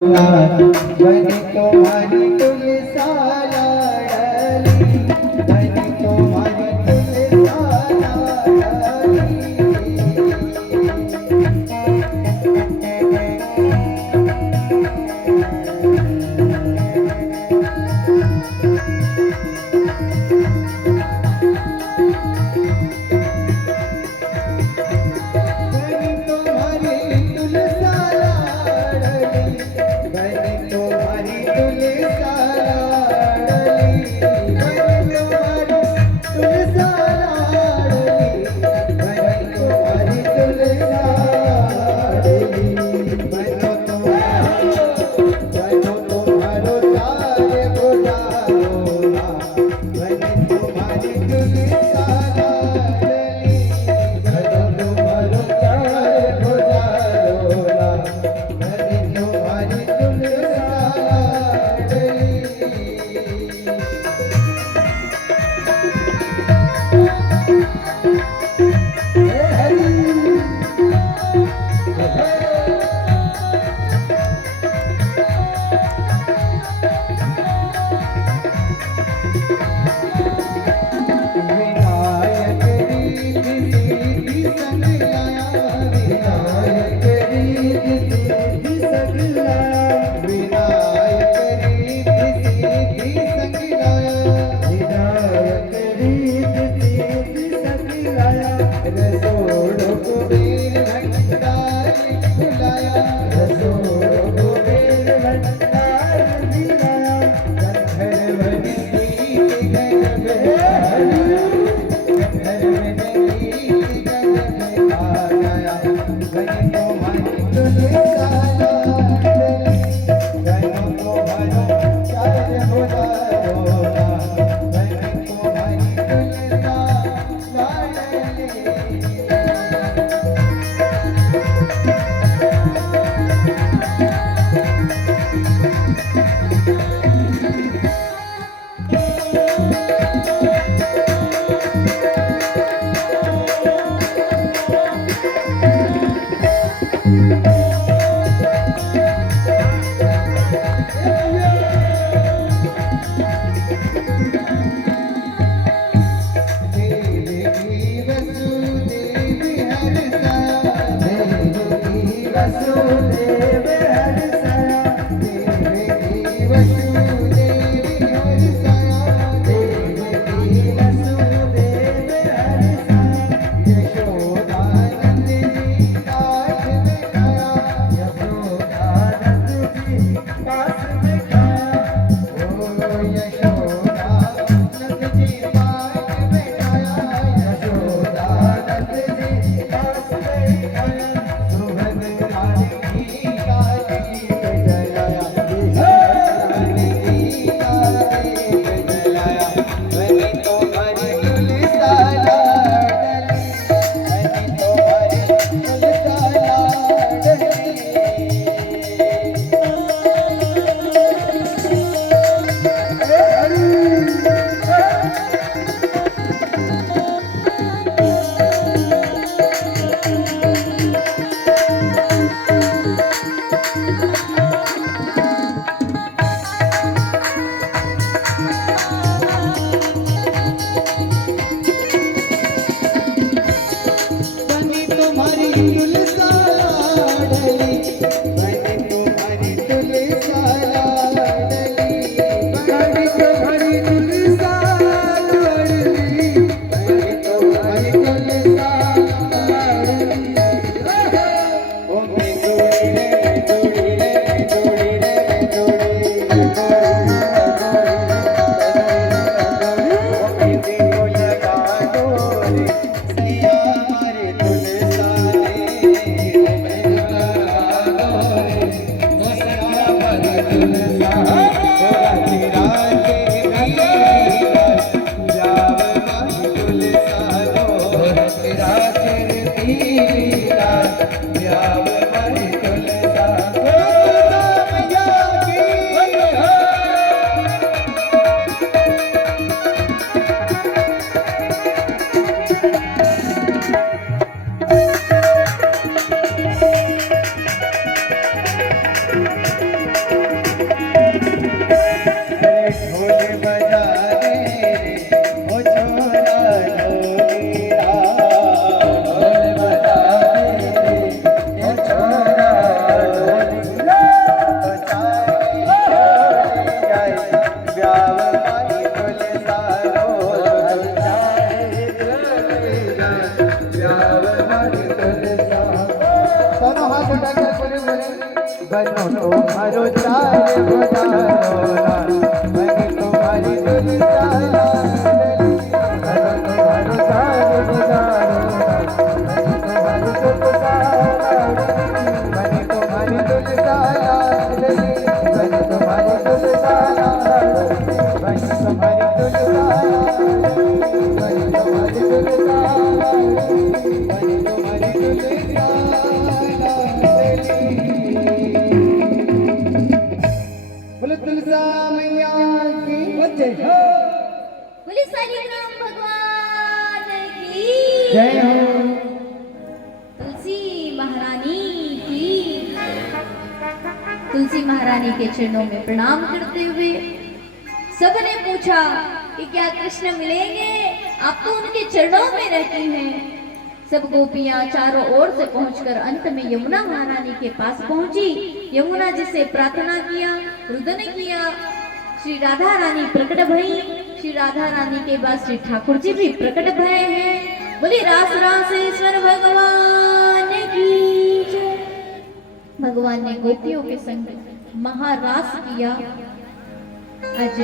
बनी तुम्हारी तुलसाला डाली, बनी तुम्हारी तुलसाला डाली। बनो तुम्हारो चार बुधारो लाल, बनी तुम्हारी दुल्हा लाडली, बनो तुम्हारो चार बुधारो लाल, बनी तुम्हारी दुल्हा लाडली, बनी तुम्हारी दुल्हा लाडली, बनी तुम्हारी दुल्हा लाडली, बनी तुम्हारी दुल्हा लाडली, बनी तुम्हारी दुल्हा लाडली। बोलो तुलसा मैया की जय हो, बोले साईं भगवान की जय हो। तुलसी महारानी की। तुलसी महारानी के चरणों में प्रणाम करते हुए सबने पूछा कि क्या कृष्ण मिलेंगे? आप तो उनके चरणों में रहती हैं। सब गोपियां चारों ओर से पहुंचकर अंत में यमुना महारानी के पास पहुंची। यमुना जी से प्रार्थना किया, रुदन किया। श्री राधा रानी प्रकट भई। श्री राधा रानी के बाद श्री ठाकुर जी भी प्रकट भय हैं। बोले रास रासेश्वर भगवान की जय। भगवान ने गोपियों के संग महारास किया। आज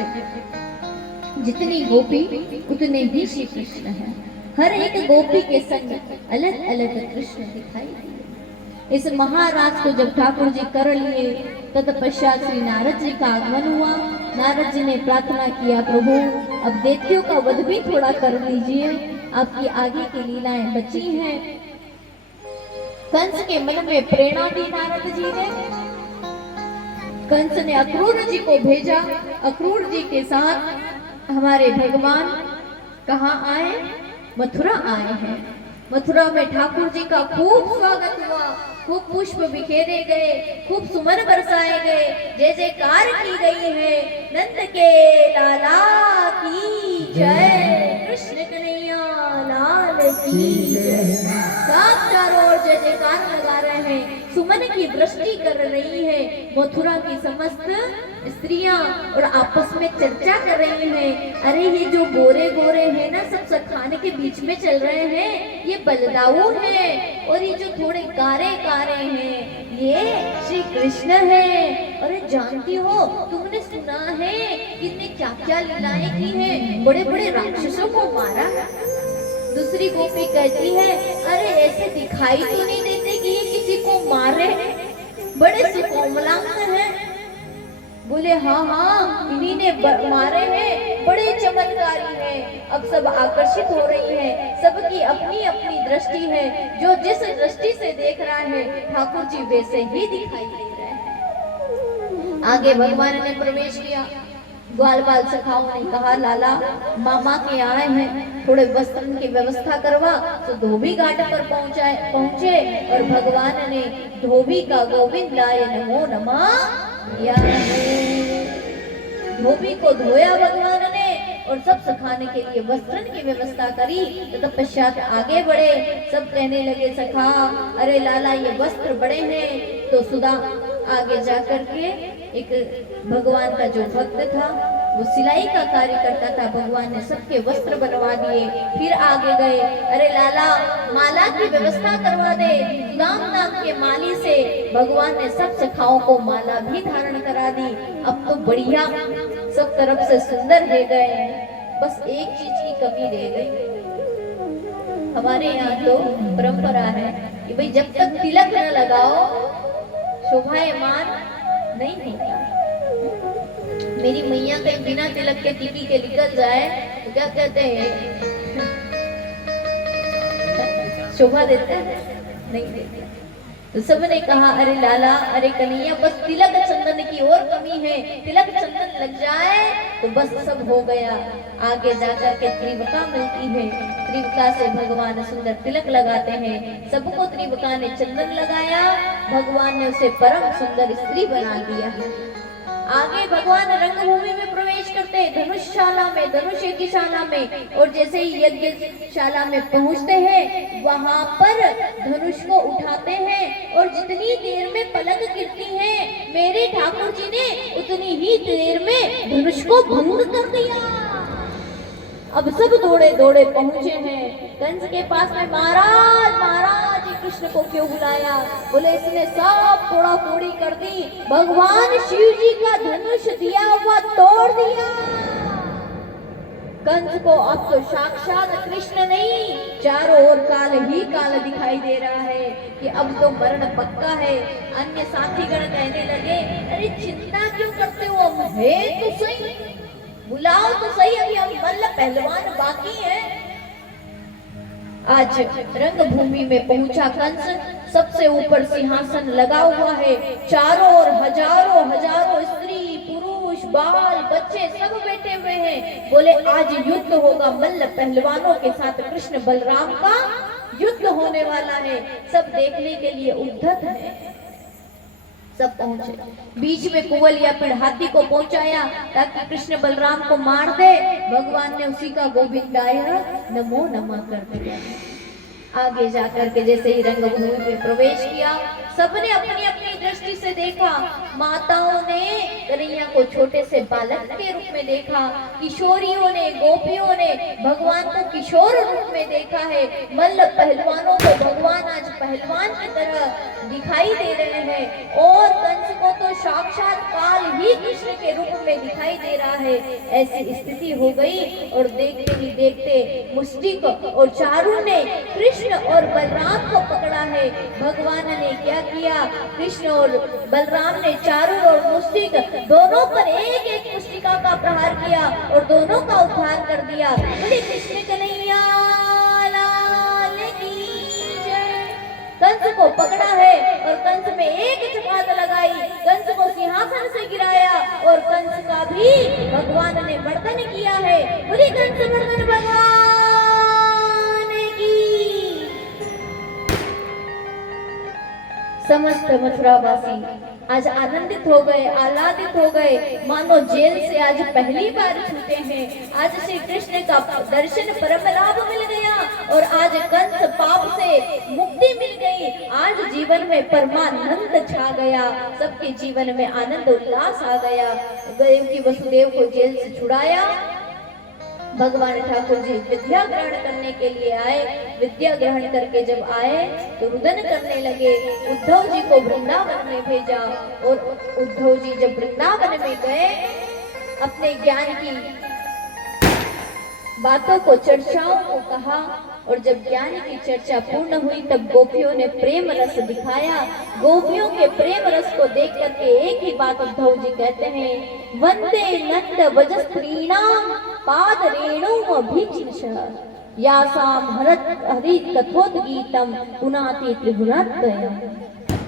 जितनी गोपी उतने ही श्री कृष्ण हैं। हर एक गोपी के संग अलग अलग कृष्ण दिखाई दिए। इस महाराज को जब ठाकुर जी कर लिए तत्पश्चात श्री नारद जी का आगमन हुआ। नारद जी ने प्रार्थना किया, प्रभु अब दैत्यों का वध भी थोड़ा कर लीजिए, आपकी आगे की लीलाएं बची हैं। कंस के मन में प्रेरणा दी नारद जी ने। कंस ने अक्रूर जी को भेजा। अक्रूर जी के साथ हमारे भगवान कहाँ आए? मथुरा आए हैं। मथुरा में ठाकुर जी का खूब स्वागत हुआ, खूब पुष्प बिखेरे गए, खूब सुमन बरसाए गए, जय जयकार की गई है। नंद के लाला की जय, कृष्ण कन्हैया लाल की जय। सब चारों ओर जय जयकार लगा रहे हैं, सुमन की दृष्टि कर रही है। मथुरा की समस्त स्त्रियां और आपस में चर्चा कर रही हैं। अरे ये जो गोरे गोरे हैं ना, सब सखाने के बीच में चल रहे हैं, ये बलदाऊ हैं। और ये जो थोड़े कारे कारे हैं, ये श्री कृष्ण हैं। अरे जानती हो, तुमने सुना है कितने क्या क्या लीलाएं की हैं, बड़े बड़े राक्षसों को मारा। दूसरी गोपी कहती है, अरे ऐसे दिखाई तो नहीं देते कि ये किसी को मारे, बड़े सुकोमलांग हैं। बोले हाँ हाँ, इन्हीं ने मारे हैं, बड़े चमत्कारी हैं। अब सब आकर्षित हो रही हैं, सबकी अपनी अपनी दृष्टि है। जो जिस दृष्टि से देख रहा है ठाकुर जी वैसे ही दिखाई दे रहे हैं। आगे भगवान ने प्रवेश किया। ग्वाल बाल सखाओं ने कहा, लाला मामा के आए हैं, थोड़े वस्त्र की व्यवस्था करवा। तो धोबी घाट पर पहुंचे और भगवान ने धोबी का गोविंदाय नमो नमः किया। धोबी को धोया भगवान ने और सब सखाने के लिए वस्त्र की व्यवस्था करी। तो तत्पश्चात आगे बढ़े। सब कहने लगे, सखा अरे लाला ये वस्त्र बड़े हैं। तो सुधा आगे जाकर के एक भगवान का जो भक्त था वो सिलाई का कार्य करता था, भगवान ने सबके वस्त्र बनवा दिए। फिर आगे गए, अरे लाला माला की व्यवस्था करवा दे। सुदाम नाम के माली से भगवान ने सब सखाओं को माला भी धारण करा दी। अब तो बढ़िया सब तरफ से सुंदर रह गए, बस एक चीज की कमी रह गई। हमारे यहाँ तो परंपरा है कि भाई जब तक तिलक न लगाओ शोभायमान नहीं होता। मेरी मैया कहीं बिना तिलक के टिकी के निकल जाए तो क्या कहते हैं? शोभा देते हैं? नहीं देते। तो सबने कहा, अरे लाला अरे कन्हैया बस तिलक चंदन की और कमी है, तिलक चंदन लग जाए तो बस सब हो गया। आगे जाकर के त्रिवका मिलती है, त्रिवका से भगवान सुंदर तिलक लगाते हैं। सबको त्रिवका ने चंदन लगाया, भगवान ने उसे परम सुंदर स्त्री बना दिया। आगे भगवान रंगभूमि में प्रवेश करते हैं, धनुषशाला में, धनुष यज्ञशाला में। और जैसे ही यज्ञशाला में पहुंचते हैं वहां पर धनुष को उठाते हैं और जितनी देर में पलक गिरती है मेरे ठाकुर जी ने उतनी ही देर में धनुष को भंग कर दिया। अब सब दौड़े दौड़े पहुंचे हैं कंस के पास में। महाराज महाराज ये कृष्ण को क्यों बुलाया? बोले इसने सब तोड़ा फोड़ी कर दी, भगवान शिव जी का धनुष दिया हुआ तोड़ दिया। कंस को अब तो साक्षात कृष्ण नहीं, चारों ओर काल ही काल दिखाई दे रहा है कि अब तो मरण पक्का है। अन्य साथीगण कहने लगे, अरे चिंता क्यों करते हो, हम है तो सही, बुलाओ तो सही, अभी हम मल्ल पहलवान बाकी है। आज रंगभूमि में पहुंचा कंस, सबसे ऊपर सिंहासन लगा हुआ है, चारों ओर हजारों हजारों स्त्री पुरुष बाल बच्चे सब बैठे हुए हैं। बोले आज युद्ध होगा, मल्ल पहलवानों के साथ कृष्ण बलराम का युद्ध होने वाला है। सब देखने के लिए उद्धत है। सब पहुंचे, बीच में कुंवल या फिर हाथी को पहुंचाया ताकि कृष्ण बलराम को मार दे। भगवान ने उसी का गोविंदाय नमो नमः कर दिया। आगे जाकर के जैसे ही रंगभूमि में प्रवेश किया, सबने अपनी अपनी दृष्टि से देखा। माताओं ने कन्हैया को छोटे से बालक के रूप में देखा, किशोरियों ने गोपियों ने भगवान को किशोर रूप में देखा है। मल्ल पहलवानों को भगवान आज पहलवान की तरह दिखाई दे रहे हैं और कंस को तो साक्षात काल ही कृष्ण के रूप में दिखाई दे रहा है। ऐसी स्थिति हो गई और देखते ही देखते मुष्टिक और चारु ने कृष्ण और बलराम को पकड़ा है। भगवान ने क्या किया, कृष्ण और बलराम ने चारु और मुष्टिक दोनों पर एक एक मुष्टिका का प्रहार किया और दोनों का उद्धार कर दिया। बोले कृष्ण कन्हैया लाल की जय। कंस को पकड़ा है और कंस में एक चपात लगाई, कंस को सिंहासन से गिराया और कंस का भी भगवान ने मर्दन किया है। बोले कंस मर्दन भगवान की। समस्त मथुरावासी आज आनंदित हो गए, आह्लादित हो गए, मानो जेल से आज पहली बार छूटे हैं। आज श्री कृष्ण का दर्शन परम लाभ मिल गया और आज कंस पाप से मुक्ति मिल गई। आज जीवन में परमानंद छा गया, सबके जीवन में आनंद उल्लास आ गया। देव की वसुदेव को जेल से छुड़ाया। भगवान ठाकुर जी विद्या ग्रहण करने के लिए आए। विद्या ग्रहण करके जब आए तो रुदन करने लगे। उद्धव जी को वृंदावन में भेजा और उद्धव जी जब वृंदावन में गए, अपने ज्ञान की बातों को चर्चाओं को कहा और जब ज्ञान की चर्चा पूर्ण हुई तब गोपियों ने प्रेम रस दिखाया। गोपियों के प्रेम रस को देख करके एक ही बात उद्धव जी कहते हैं, वंदे नंद वजस्त्रीणाम पाद रेणु अभिचिंश यासाम हरत हरि कथोद्गीतम पुनाति त्रिभुवनत्रयम्।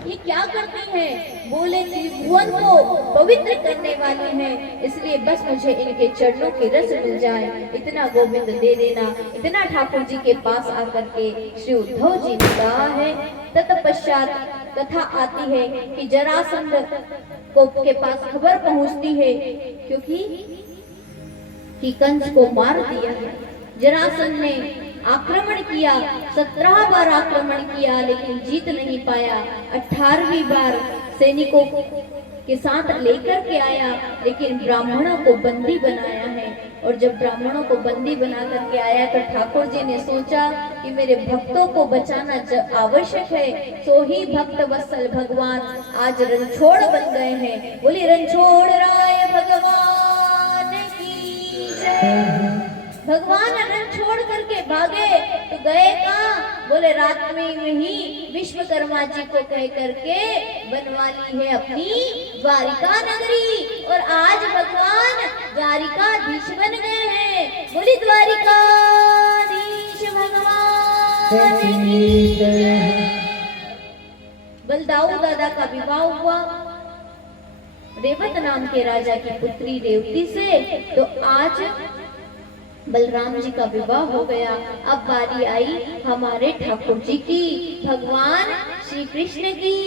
ये क्या करती हैं? बोले त्रिभुवन को पवित्र करने वाली हैं, इसलिए बस मुझे इनके चरणों के रस मिल जाए, इतना गोविंद दे देना। इतना ठाकुर जी के पास आकर के श्री उद्धव जी ने कहा है। तत्पश्चात कथा आती है कि जरासंध को के पास खबर पहुंचती है क्योंकि कंस को मार दिया है। जरासंध ने आक्रमण किया, 17 बार आक्रमण किया लेकिन जीत नहीं पाया। 18वीं बार सैनिकों के साथ लेकर के आया लेकिन ब्राह्मणों को बंदी बनाया है। और जब ब्राह्मणों को बंदी बना करके आया तो ठाकुर जी ने सोचा कि मेरे भक्तों को बचाना आवश्यक है। सो ही भक्त वत्सल भगवान आज रणछोड़ बन गए हैं। बोली रणछोड़ राय भगवान की जय। भगवान रण छोड़ करके भागे तो गए कहाँ? बोले रात में ही विश्वकर्मा जी को कह करके बनवा ली है अपनी द्वारिका नगरी और आज भगवान द्वारिकाधीश बन गए हैं। बोली द्वारिकाधीश भगवान की जय। बलदाऊ दादा का विवाह हुआ रेवत नाम के राजा की पुत्री रेवती से, तो आज बलराम जी का विवाह हो गया। अब बारी आई हमारे ठाकुर जी की, भगवान श्री कृष्ण की।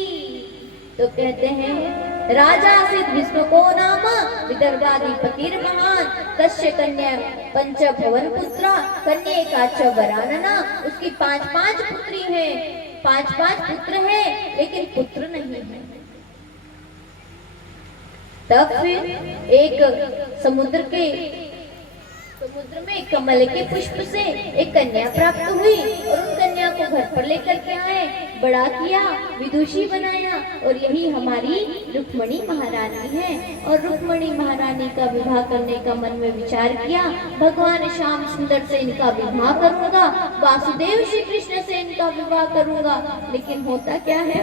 तो कहते हैं राजा सिद्ध विष्णु को नाम विदर्भाधिपतिर महान कश्य कन्या पंच भवन पुत्रा कन्या काच वरानना। उसकी 5-5 पुत्री हैं, 5-5 पुत्र हैं लेकिन पुत्र नहीं है। तब फिर एक समुद्र के समुद्र में कमल के पुष्प से एक कन्या प्राप्त हुई और उन कन्या को घर पर लेकर के आए, बड़ा किया, विदुषी बनाया और यही हमारी रुक्मणी महारानी है। और रुक्मणी महारानी का विवाह करने का मन में विचार किया, भगवान श्याम सुंदर से इनका विवाह करूंगा, वासुदेव श्री कृष्ण से इनका विवाह करूंगा। लेकिन होता क्या है,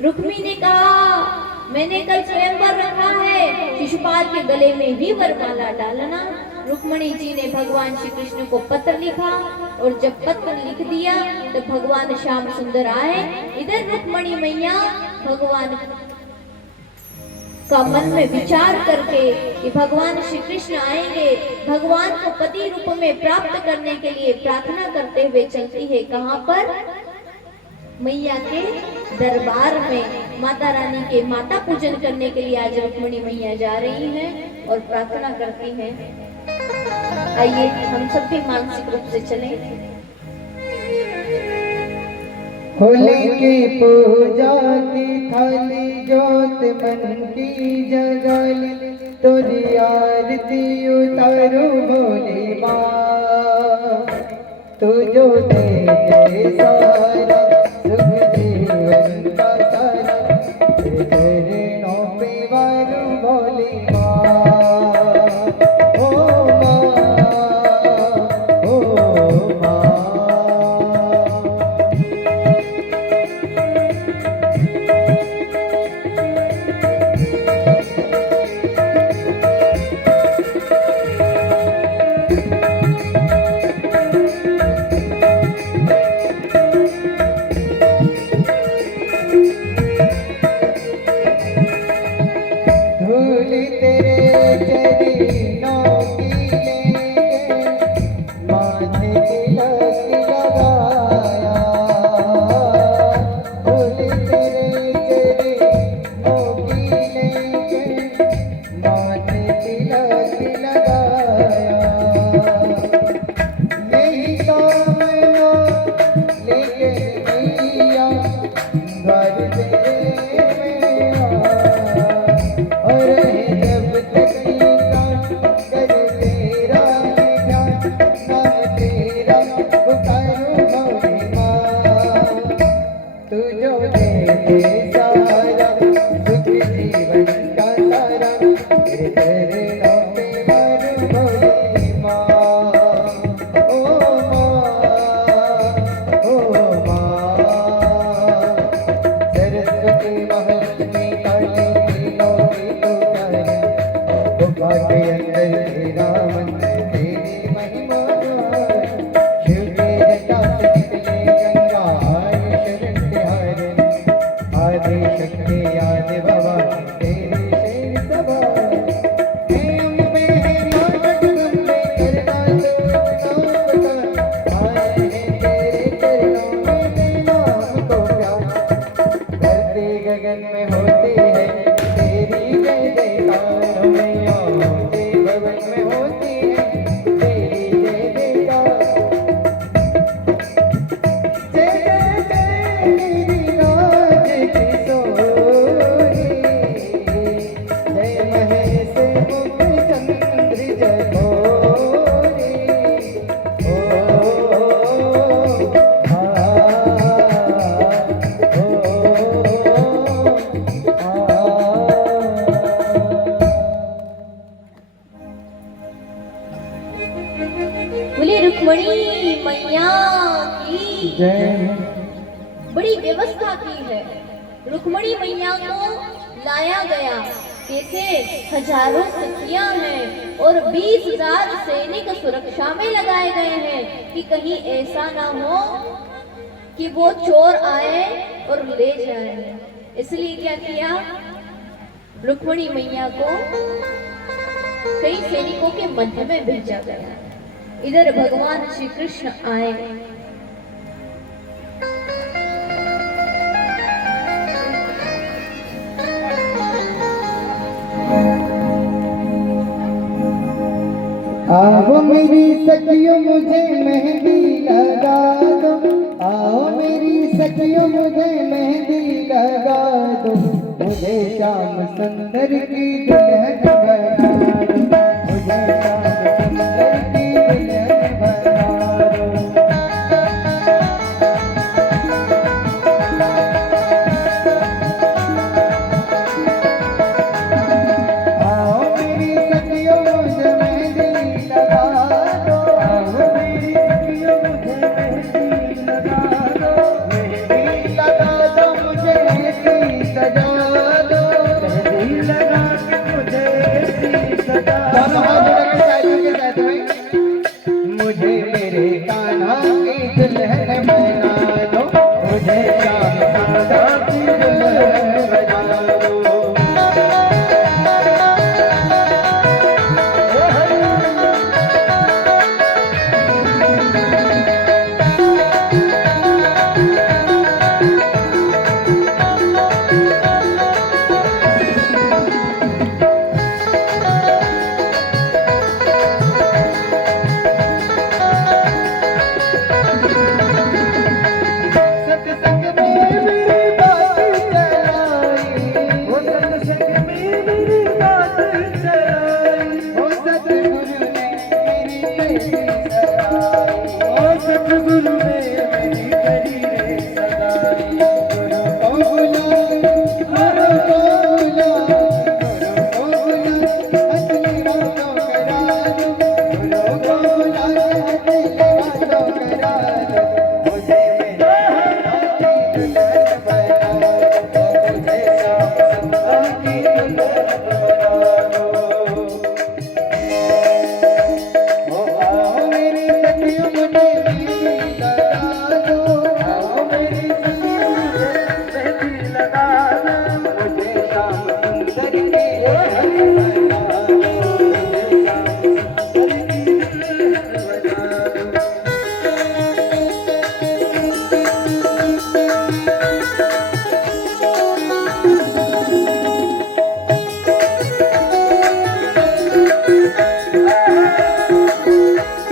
रुक्मी ने कहा मैंने कल स्वयंवर रखा है, शिशुपाल के गले में ही वरमाला डालना। रुक्मणी जी ने भगवान श्री कृष्ण को पत्र लिखा और जब पत्र लिख दिया तो भगवान श्याम सुंदर आए। इधर रुक्मणी मैया भगवान का मन में विचार करके कि भगवान श्री कृष्ण आएंगे, भगवान को पति रूप में प्राप्त करने के लिए प्रार्थना करते हुए चलती है। कहाँ पर? मैया के दरबार में माता रानी के माता पूजन करने के लिए आज रुक्मणी मैया जा रही हैं और प्रार्थना करती हैं। आइए हम सब भी मानसिक रूप से चलें। होली की पूजा की थाली जोत मन की जगाली, तोरी आरती उतारो भोली माँ। तू जो दे दे सारा सुख जीवन का सारा, तेरे चरणों पे वारू भोली माँ। ओ माँ, ओ माँ। गगन में होती है तेरी जय जयकार, मैया तेरे भवन में होती है तेरी जय जयकार। जय जय तेरी राज किशोरी, जय महेश मुख चंद्र जगोरी। बोले रुक्मणी मैया की जय। बड़ी व्यवस्था की है। रुक्मणी मैया को लाया गया, कैसे हजारों सखियां हैं और 20,000 सैनिक सुरक्षा में लगाए गए हैं कि कहीं ऐसा ना हो कि वो चोर आए और ले जाए। इसलिए क्या किया, रुक्मणी मैया को कई सैनिकों के मध्य में भेजा गया। इधर भगवान श्री कृष्ण आए। आओ मेरी सखियों मुझे मेहंदी लगा दो, आओ मेरी सखियों मुझे मेहंदी लगा दो, मुझे श्याम सुंदर की दुल्हन बना दो, मुझे श्याम मेरी बात चलाई, ओ सतगुरु ने मेरी कैसी सगाई, ओ सतगुरु ने मेरी करी रे सगाई। गुरु को बुला, गुरु को बुला, गुरु को बुला, असली बातों करा दो, गुरु को बुला, असली बातों करा दो, मुझे मेरे हाथों की दुल्हन बना दो, मुझे श्याम सुंदर की दुल्हन बना दो। ओ आओ मेरी सखियों मुझे मेहंदी लगा दो, आओ मेरी सखियों मुझे मेहंदी लगा दो, मुझे श्याम सुंदर की दुल्हन बना दो, मुझे श्याम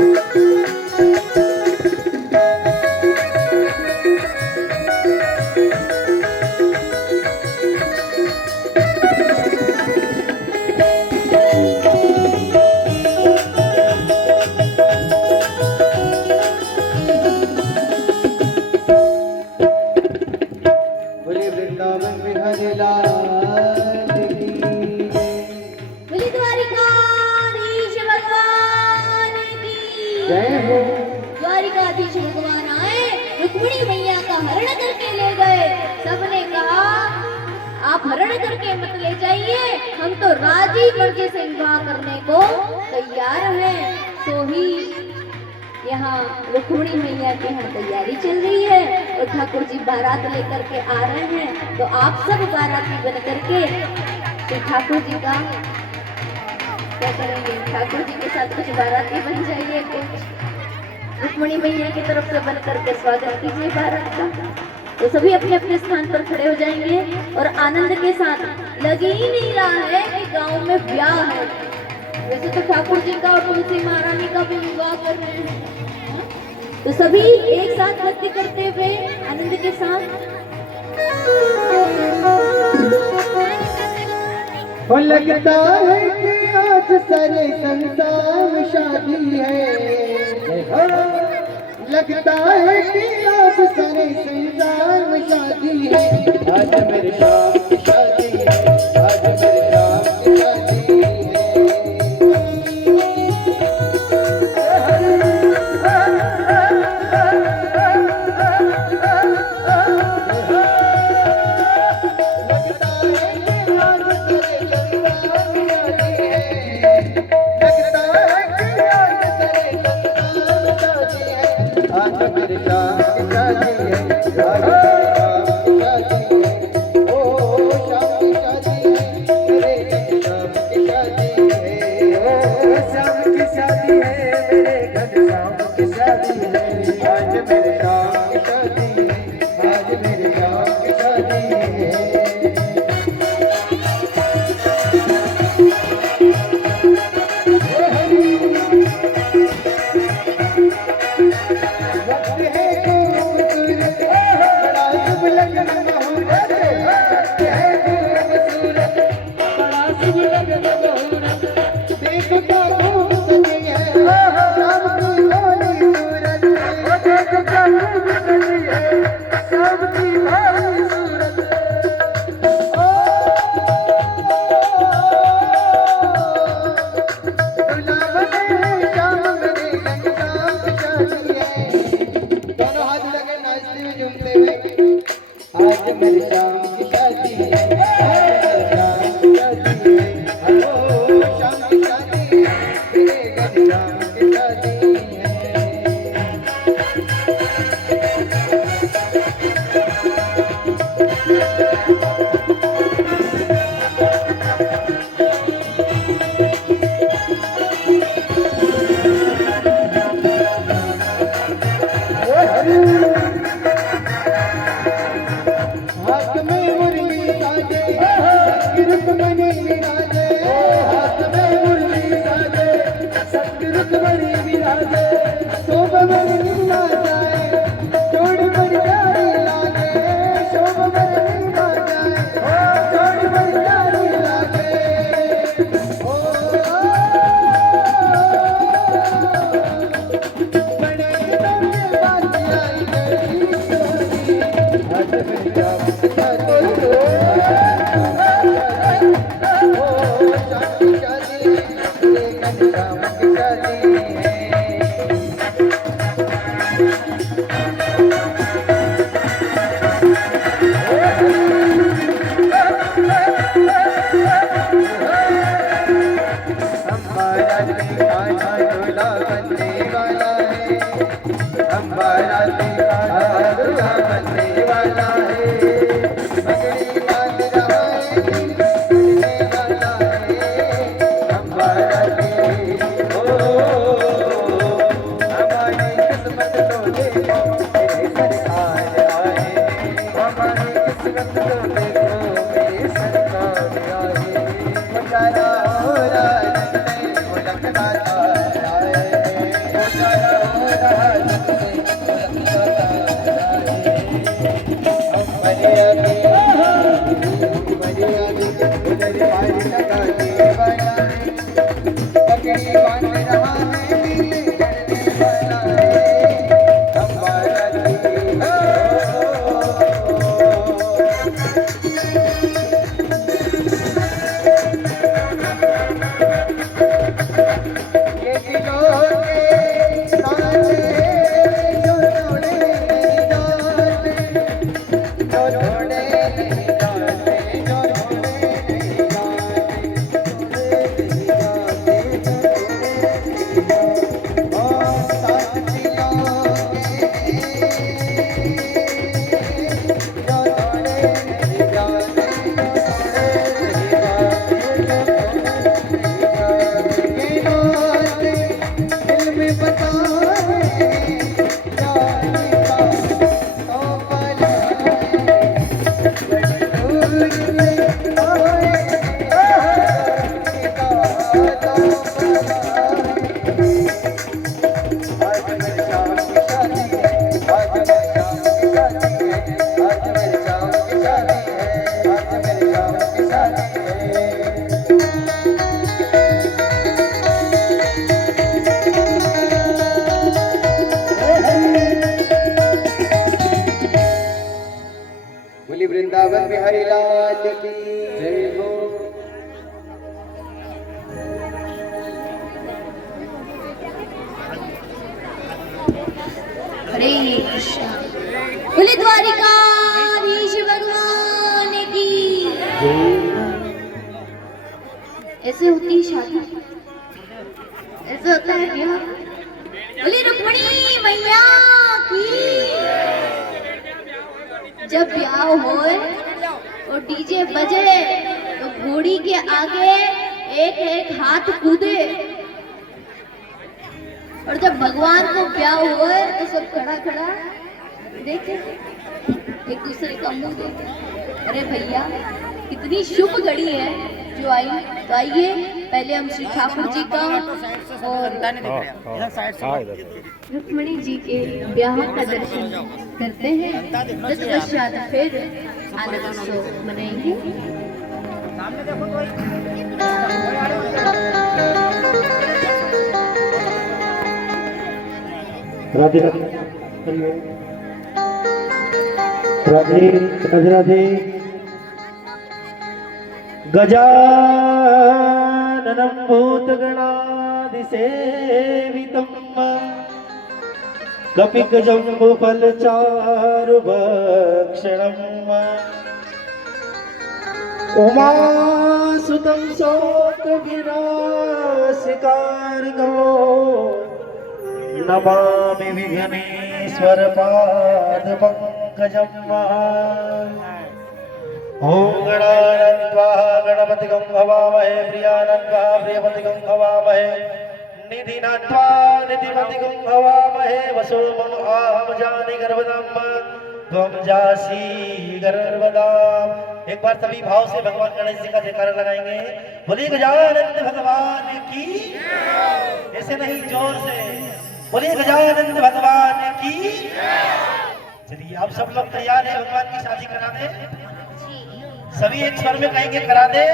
सुंदर की दुल्हन बना दो। बोले वृंदावन बिहारी लाल की जय। बोले द्वारिकाधीश भगवान की जय हो। द्वारिकाधीश भगवान आए, रुक्मिणी मैया का हरण करके ले गए। सबने कहा आप हरण करके मत ले जाइए, हम तो राजी मर्जी से विवाह करने को तैयार हैं। तो ही यहाँ रुक्मिणी मैया के यहाँ तैयारी चल रही है और ठाकुर जी बारात लेकर के आ रहे हैं। तो आप सब बाराती बन करके तो ठाकुर जी का क्या करेंगे, ठाकुर जी के साथ कुछ बाराती बन जाइए, कुछ रुक्मिणी मैया की तरफ से बन करके स्वागत कीजिए बारात का। तो सभी अपने अपने स्थान पर खड़े हो जाएंगे और आनंद के साथ, लगे ही नहीं रहा है कि गांव में ब्याह है। वैसे तो ठाकुर जी का और तुलसी महारानी का भी विवाह कर रहे हैं। तो सभी एक साथ नृत्य करते हुए आनंद के साथ हो लगता है कि आज सारे संसार में शादी है, हो लगता है कि आज सारे संसार में शादी है। आज मेरे श्याम की शादी है, आज मेरे श्याम की शादी है। शाम की शादी है, ये घनश्याम की शादी है। हमारा कान्हा दूल्हा बनने वाला है, हमारा कान्हा दूल्हा बनने वाला है। पगड़ी बांध रहा है, बनने वाला है। हमारा हमारी किस्मत तो देखो मेरे सरकार आए, हमारी किस्मत तो देखो मेरे सरकार आए। पुकारा हो राजन में मुलक दाता आए, पुकारा हो राजन में मुलक दाता आए। हम मर्यादे उधर पार लगाने वाला है, पगड़ी बांध रहा है, मिल करने वाला है। हमारा ये दिलों के साथे जो जोड़े नहीं जाते, जो जोड़े नहीं जाते, जो जोड़े नहीं जाते, ओ साथ दिलों के जो जोड़े नहीं जाते, ये बात दिल में बता है, जाने का तो पला है, बड़ी दूर से आए, जाने का तो पला है। आज मेरे शाम की शादी है, आज मेरे शाम की शादी है, आज मेरे शाम की शादी है, आज मेरे शाम की शादी है। बोली वृंदावन बिहारी लाल की जय हो। हरे कृष्णा। बोले द्वारिकाधीश भगवान की। ऐसे होती है शादी, ऐसे होता है ब्याह। बोले रुक्मणी मैया की। जब ब्याह होए और डीजे बजे तो घोड़ी के आगे एक एक हाथ कूदे, और जब भगवान को ब्याह हुए तो सब खड़ा खड़ा देखे, एक दूसरे का मुंह देखे। अरे भैया कितनी शुभ घड़ी है जो आई। तो आइए पहले हम श्री ठाकुर जी का और रुक्मणी जी के ब्याह का दर्शन करते हैं। तत्पश्चात फिर आनंद उत्सव मनाएंगे। राधे राधे राधे राधे। गजाननं भूतगणादिसेवितं कपिकजम्बुफलचारुभक्षणम् उमासुतं शोकविनाशकारकम् नमामि विघ्नेश्वर पादपङ्कजम्। ओम गणानन्त्वा गणपतिगं हवामहे, प्रियानन्त्वा प्रियपतिगं हवामहे, निधिनात्वा निधिपतिगं हवामहे। वसो मम आहम जानि गर्भदम् त्वं जासि गर्भदाम्। एक बार सभी भाव से भगवान गणेश जी का जयकारा लगाएंगे। बोलिए गजानंद भगवान की। ऐसे नहीं, जोर से बोलिए गजानंद भगवान की। चलिए आप सब लोग तैयार हैं भगवान की शादी कराने? सभी एक स्वर में कहेंगे करा दे।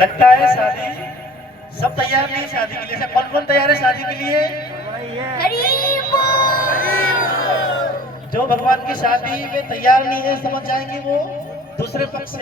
लगता है शादी सब तैयार नहीं शादी के लिए। कौन कौन तैयार है शादी के लिए? जो भगवान की शादी में तैयार नहीं है समझ जाएंगे वो दूसरे पक्ष से